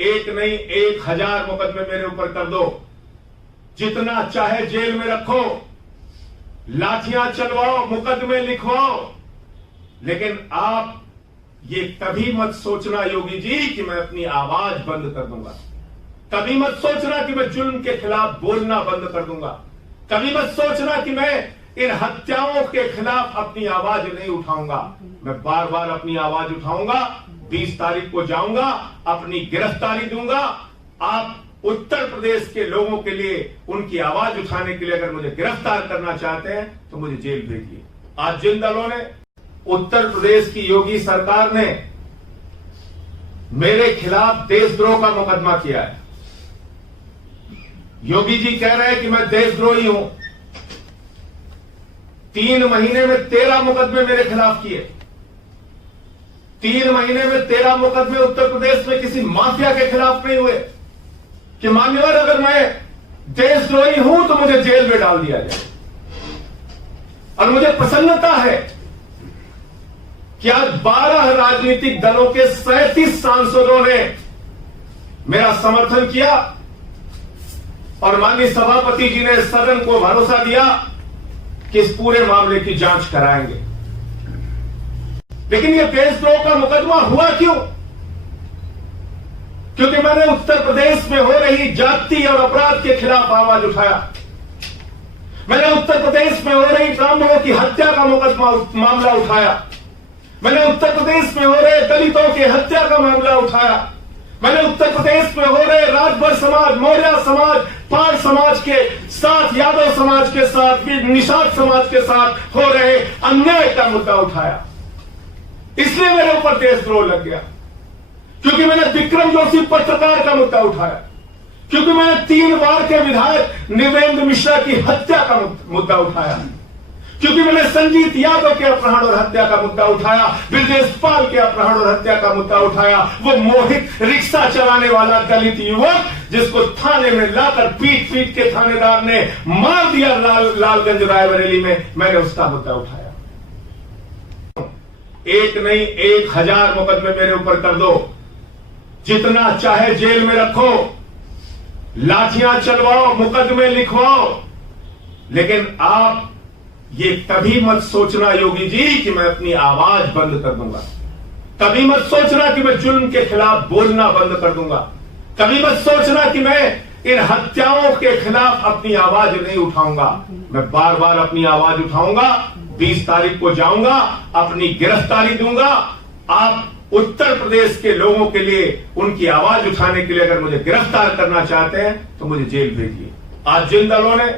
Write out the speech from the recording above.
एक नहीं 1000 मुकदमे मेरे ऊपर कर दो, जितना चाहे जेल में रखो, लाठियां चलवाओ, मुकदमे लिखवाओ, लेकिन आप ये कभी मत सोचना योगी जी कि मैं अपनी आवाज बंद कर दूंगा। कभी मत सोचना कि मैं जुल्म के खिलाफ बोलना बंद कर दूंगा। कभी मत सोचना कि मैं इन हत्याओं के खिलाफ अपनी आवाज नहीं उठाऊंगा। मैं बार बार अपनी आवाज उठाऊंगा। 20 तारीख को जाऊंगा, अपनी गिरफ्तारी दूंगा। आप उत्तर प्रदेश के लोगों के लिए, उनकी आवाज उठाने के लिए अगर मुझे गिरफ्तार करना चाहते हैं तो मुझे जेल भेजिए। आज जिन दलों ने, उत्तर प्रदेश की योगी सरकार ने मेरे खिलाफ देशद्रोह का मुकदमा किया है। योगी जी कह रहे हैं कि मैं देशद्रोही हूं। 3 महीने में 13 मुकदमे मेरे खिलाफ किए। 3 महीने में 13 मुकदमे उत्तर प्रदेश में किसी माफिया के खिलाफ नहीं हुए कि मान्यवर अगर मैं देशद्रोही हूं तो मुझे जेल में डाल दिया जाए। और मुझे प्रसन्नता है कि आज 12 राजनीतिक दलों के 37 सांसदों ने मेरा समर्थन किया और माननीय सभापति जी ने सदन को भरोसा दिया कि इस पूरे मामले की जांच कराएंगे। लेकिन यह देशद्रोह का मुकदमा हुआ क्यों? क्योंकि मैंने उत्तर प्रदेश में हो रही जाति और अपराध के खिलाफ आवाज उठाया। मैंने उत्तर प्रदेश में हो रही ब्राह्मणों की हत्या का मामला उठाया। मैंने उत्तर प्रदेश में हो रहे दलितों की हत्या का मामला उठाया। मैंने उत्तर प्रदेश में हो रहे राजभर समाज, मौर्य समाज, पाल समाज के साथ, यादव समाज के साथ, निषाद समाज के साथ हो रहे अन्याय का मुद्दा उठाया। इसलिए मेरे ऊपर देशद्रोह लग गया। क्योंकि मैंने विक्रम जोशी पत्रकार का मुद्दा उठाया। क्योंकि मैंने 3 बार के विधायक निवेंद्र मिश्रा की हत्या का मुद्दा उठाया। क्योंकि मैंने संजीत यादव के अपहरण और हत्या का मुद्दा उठाया, ब्रजेश पाल के अपहरण और हत्या का मुद्दा उठाया। वो मोहित रिक्शा चलाने वाला दलित युवक जिसको थाने में लाकर पीट पीट के थानेदार ने मार दिया लालगंज रायबरेली में, मैंने उसका मुद्दा उठाया। एक नहीं 1000 मुकदमे मेरे ऊपर कर दो, जितना चाहे जेल में रखो, लाठियां चलवाओ, मुकदमे लिखवाओ, लेकिन आप ये कभी मत सोचना योगी जी कि मैं अपनी आवाज बंद कर दूंगा। कभी मत सोचना कि मैं जुल्म के खिलाफ बोलना बंद कर दूंगा। कभी मत सोचना कि मैं इन हत्याओं के खिलाफ अपनी आवाज नहीं उठाऊंगा। मैं बार बार अपनी आवाज उठाऊंगा। 20 तारीख को जाऊंगा, अपनी गिरफ्तारी दूंगा। आप उत्तर प्रदेश के लोगों के लिए, उनकी आवाज उठाने के लिए अगर मुझे गिरफ्तार करना चाहते हैं तो मुझे जेल भेजिए। आज जिन दलों ने